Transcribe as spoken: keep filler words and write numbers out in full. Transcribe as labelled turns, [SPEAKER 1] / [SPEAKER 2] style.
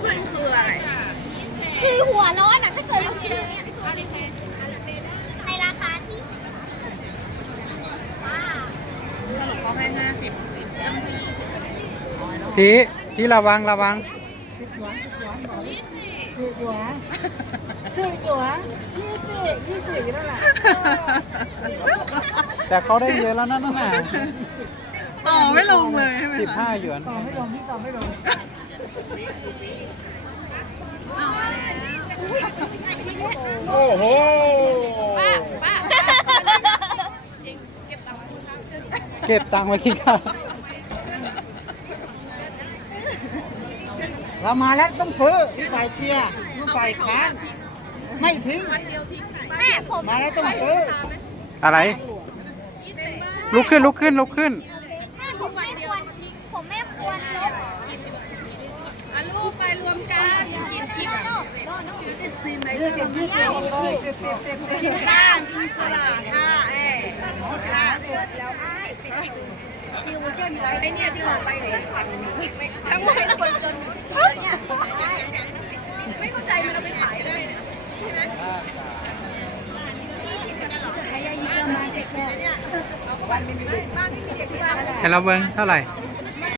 [SPEAKER 1] ขึ้นคืออะไร
[SPEAKER 2] คือหัวร้อนอ่ะถ้าเกิดเราซื้อเนี่ยในราคาที่
[SPEAKER 1] สรุปเขาให้ห้าสิบต้องที่ยี่สิบ
[SPEAKER 3] ทีทีระวังระวัง
[SPEAKER 4] ถูกหัวถูกหัวยี่สิบยี่สิบนั่นแหละ
[SPEAKER 3] แต่เขาได้เยอะแล้วนั่นน่ะ
[SPEAKER 1] ต่อไม่ลงเลยใช่ไหม
[SPEAKER 3] สิบห้าหยวน
[SPEAKER 4] ต่อไม่ลงพี่ต่อไม่ลง
[SPEAKER 3] โอ้โห
[SPEAKER 2] ป้าป้า
[SPEAKER 3] เก็บตังค์ไว้กินข้าว
[SPEAKER 4] เรามาแล้วต้องซื้อที่ฝ่ายเชียร์ที่ฝ่ายค้านไม่ทิ้ง
[SPEAKER 2] แม่ผม
[SPEAKER 4] มาแล้วต้องซื้อ
[SPEAKER 3] อะไร ลุกขึ้นลุกขึ้นลุกขึ้น
[SPEAKER 2] แม่ผมไม่ควรผมไม่ควรลบ
[SPEAKER 1] ลูกไปรวมกันกินกิน
[SPEAKER 4] ซีไหนเรื่องยี่สิบเลยสิบสิบสิบสิบ
[SPEAKER 1] บ้างกินสลัดค่ะเอ๊ะไอ้เนี่ยที่เราไปเลยทั้งหมดคนจนเนี่ยไม่เข้าใจมันเอาไปขายได้เนี่ยบ้านไม่มีเด็กที่บ้าน
[SPEAKER 3] ให้เราเบิ้งเท่าไหร่
[SPEAKER 1] เ